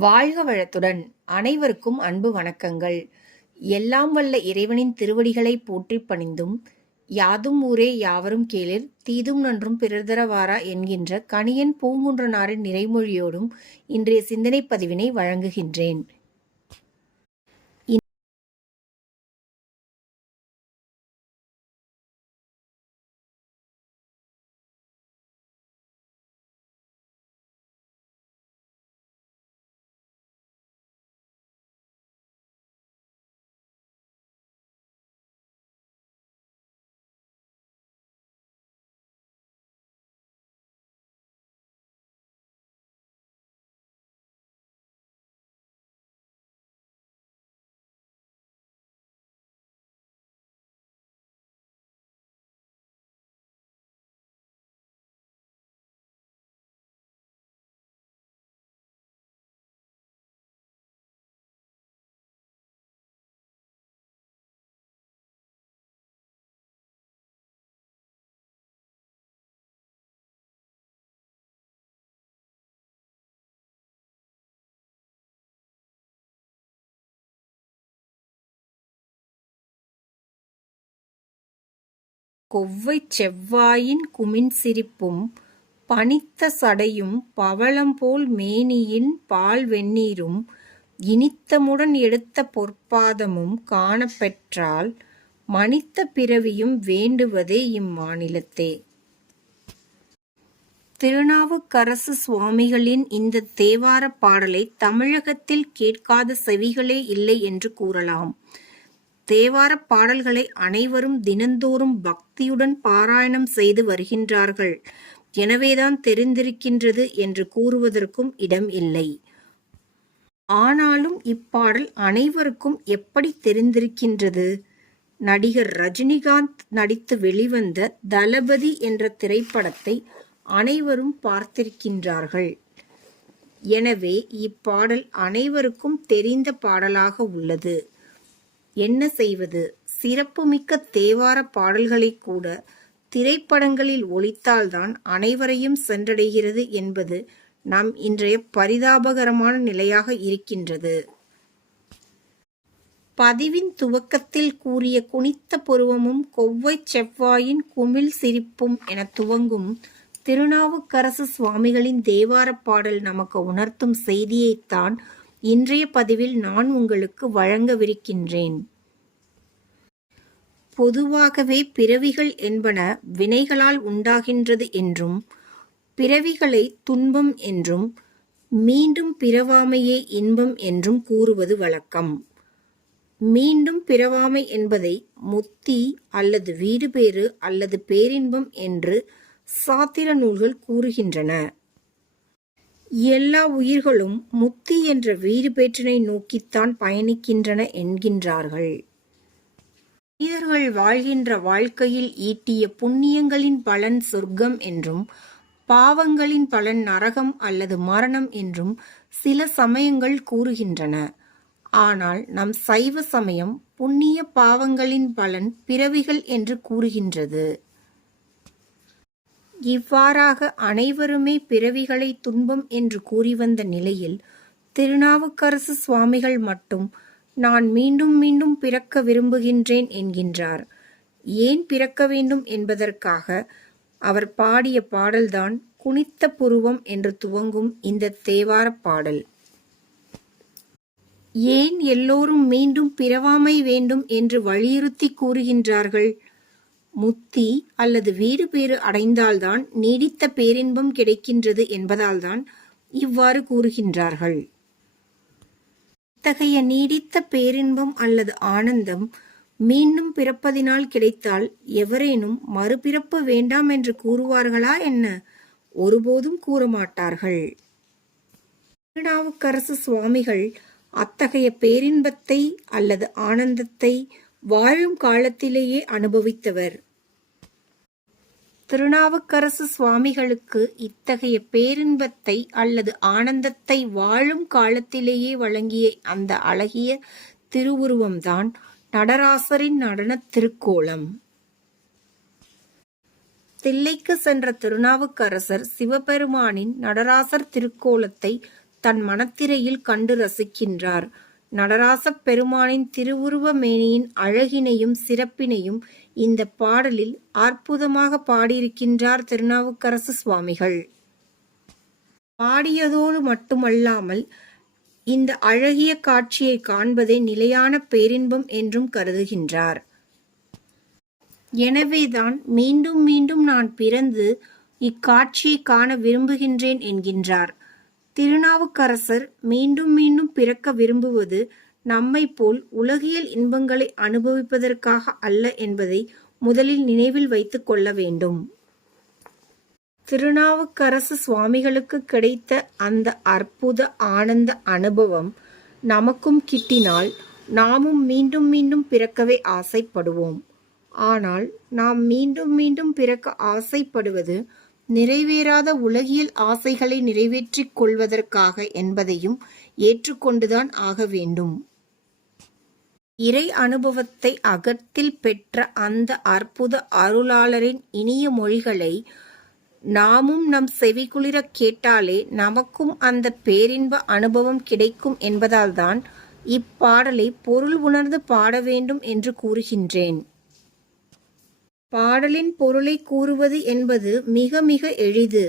வாழ்க வளத்துடன். அனைவருக்கும் அன்பு வணக்கங்கள். எல்லாம் வல்ல இறைவனின் திருவடிகளை போற்றிப் பணிந்தும் யாதும் ஊரே யாவரும் கேளிர் தீதும் நன்றும் பிறர்தரவாரா என்கின்ற கணியன் பூங்குன்றனாரின் நிறைமொழியோடும் இன்றைய சிந்தனைப் பதிவினை வழங்குகின்றேன். கொவ்வைச் செவ்வாயின் குமிண்சிரிப்பும் பனித்த சடையும் பவளம்போல் மேனியின் பால்வெந்நீரும் இனித்தமுடன் எடுத்த பொற்பாதமும் காணப்பெற்றால் மனித்த பிறவியும் வேண்டுவதே இம்மாநிலத்தே. திருநாவுக்கரசு சுவாமிகளின் இந்த தேவாரப் பாடலைத் தமிழகத்தில் கேட்காத செவிகளே இல்லை என்று கூறலாம். தேவாரப் பாடல்களை அனைவரும் தினந்தோறும் பக்தியுடன் பாராயணம் செய்து வருகின்றார்கள். எனவேதான் தெரிந்திருக்கின்றது என்று கூறுவதற்கும் இடம் இல்லை. ஆனாலும் இப்பாடல் அனைவருக்கும் எப்படி தெரிந்திருக்கின்றது? நடிகர் ரஜினிகாந்த் நடித்து வெளிவந்த தளபதி என்ற திரைப்படத்தை அனைவரும் பார்த்திருக்கின்றார்கள். எனவே இப்பாடல் அனைவருக்கும் தெரிந்த பாடலாக உள்ளது. என்ன செய்வது சிறப்புமிக்க தேவார பாடல்களை கூட திரைப்படங்களில் ஒலித்தால்தான் அனைவரையும் சென்றடைகிறது என்பது நம் இன்றைய பரிதாபகரமான நிலையாக இருக்கின்றது. பதிவின் துவக்கத்தில் கூறிய குனித்த புருவமும் கொவ்வை செவ்வாயின் குமிழ் சிரிப்பும் என துவங்கும் திருநாவுக்கரசு சுவாமிகளின் தேவார பாடல் நமக்கு உணர்த்தும் செய்தியைத்தான் இன்றைய பதிவில் நான் உங்களுக்கு வழங்கவிருக்கின்றேன். பொதுவாகவே பிறவிகள் என்பன வினைகளால் உண்டாகின்றது என்றும், பிறவிகளை துன்பம் என்றும், மீண்டும் பிறவாமையே இன்பம் என்றும் கூறுவது வழக்கம். மீண்டும் பிறவாமை என்பதை முத்தி அல்லது வீடுபேறு அல்லது பேரின்பம் என்று சாத்திர நூல்கள் கூறுகின்றன. எல்லா உயிர்களும் முத்தி என்ற வீடுபேற்றினை நோக்கித்தான் பயணிக்கின்றன என்கின்றார்கள். மனிதர்கள் வாழ்கின்ற வாழ்க்கையில் ஈட்டிய புண்ணியங்களின் பலன் சொர்க்கம் என்றும், பாவங்களின் பலன் நரகம் அல்லது மரணம் என்றும் சில சமயங்கள் கூறுகின்றன. ஆனால் நம் சைவ சமயம் புண்ணிய பாவங்களின் பலன் பிறவிகள் என்று கூறுகின்றது. இவ்வாறாக அனைவருமே பிறவிகளை துன்பம் என்று கூறிவந்த நிலையில் திருநாவுக்கரசு சுவாமிகள் மட்டும் நான் மீண்டும் மீண்டும் பிறக்க விரும்புகின்றேன் என்கின்றார். ஏன் பிறக்க வேண்டும் என்பதற்காக அவர் பாடிய பாடல்தான் குனித்த புருவம் என்று துவங்கும் இந்த தேவாரப் பாடல். ஏன் எல்லோரும் மீண்டும் பிறவாமை வேண்டும் என்று வலியுறுத்தி கூறுகின்றார்கள்? முத்தி அல்லது வீடு பேறு அடைந்தால்தான் நீடித்த பேரின்பம் கிடைக்கின்றது என்பதால்தான் இவ்வாறு கூறுகின்றார்கள். இத்தகைய நீடித்த பேரின்பம் அல்லது ஆனந்தம் மீண்டும் பிறப்பதினால் கிடைத்தால் எவரேனும் மறுபிறப்பு வேண்டாம் என்று கூறுவார்களா என்ன? ஒருபோதும் கூறமாட்டார்கள். திருநாவுக்கரசு சுவாமிகள் அத்தகைய பேரின்பத்தை அல்லது ஆனந்தத்தை வாழும் காலத்திலேயே அனுபவித்தவர். திருநாவுக்கரசு சுவாமிகளுக்கு இத்தகைய பேரின்பத்தை அல்லது ஆனந்தத்தை வாழும் காலத்திலேயே வழங்கிய அந்த அழகிய திருவுருவம்தான் நடராசரின் நடனத் திருக்கோலம். தில்லைக்கு சென்ற திருநாவுக்கரசர் சிவபெருமானின் நடராசர் திருக்கோலத்தை தன் மனத்திரையில் கண்டு ரசிக்கின்றார் நடராசப் பெருமானின் திருவுருவ மேனியின் அழகினையும் சிறப்பினையும் இந்த பாடலில் அற்புதமாக பாடியிருக்கின்றார் திருநாவுக்கரசு சுவாமிகள். பாடியதோடு மட்டுமல்லாமல் இந்த அழகிய காட்சியை காண்பதே நிலையான பேரின்பம் என்றும் கருதுகின்றார். எனவேதான் மீண்டும் மீண்டும் நான் பிறந்து இக்காட்சியை காண விரும்புகின்றேன் என்கின்றார். திருநாவுக்கரசர் மீண்டும் மீண்டும் பிறக்க விரும்புவது நம்மை போல் உலகியல் இன்பங்களை அனுபவிப்பதற்காக அல்ல என்பதை முதலில் நினைவில் வைத்துக் கொள்ள வேண்டும். திருநாவுக்கரசு சுவாமிகளுக்கு கிடைத்த அந்த அற்புத ஆனந்த அனுபவம் நமக்கும் கிட்டினால் நாமும் மீண்டும் மீண்டும் பிறக்கவே ஆசைப்படுவோம். ஆனால் நாம் மீண்டும் மீண்டும் பிறக்க ஆசைப்படுவது நிறைவேறாத உலகியல் ஆசைகளை நிறைவேற்றிக் கொள்வதற்காக என்பதையும் ஏற்றுக்கொண்டுதான் ஆக வேண்டும். இறை அனுபவத்தை அகத்தில் பெற்ற அந்த அற்புத அருளாளரின் இனிய மொழிகளை நாமும் நம் செவிகுளிர கேட்டாலே நமக்கும் அந்த பேரின்ப அனுபவம் கிடைக்கும் என்பதால்தான் இப்பாடலை பொருள் உணர்ந்து பாட வேண்டும் என்று கூறுகின்றேன். பாடலின் பொருளை கூறுவது என்பது மிக மிக எளிது.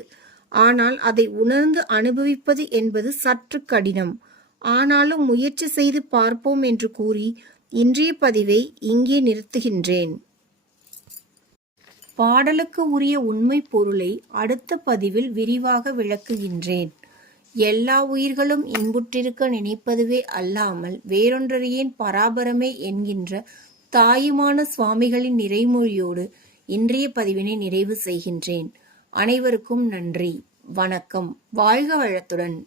ஆனால் அதை உணர்ந்து அனுபவிப்பது என்பது சற்று கடினம். ஆனாலும் முயற்சி செய்து பார்ப்போம் என்று கூறி இன்றைய பதிவை இங்கே நிறுத்துகின்றேன். பாடலுக்கு உரிய உண்மை பொருளை அடுத்த பதிவில் விரிவாக விளக்குகின்றேன். எல்லா உயிர்களும் இன்புற்றிருக்க நினைப்பதுவே அல்லாமல் வேறொன்றறியேன் பராபரமே என்கின்ற தாயுமான சுவாமிகளின் நிறைமொழியோடு இன்றைய பதிவினை நிறைவு செய்கின்றேன். அனைவருக்கும் நன்றி. வணக்கம். வாழ்க வளத்துடன்.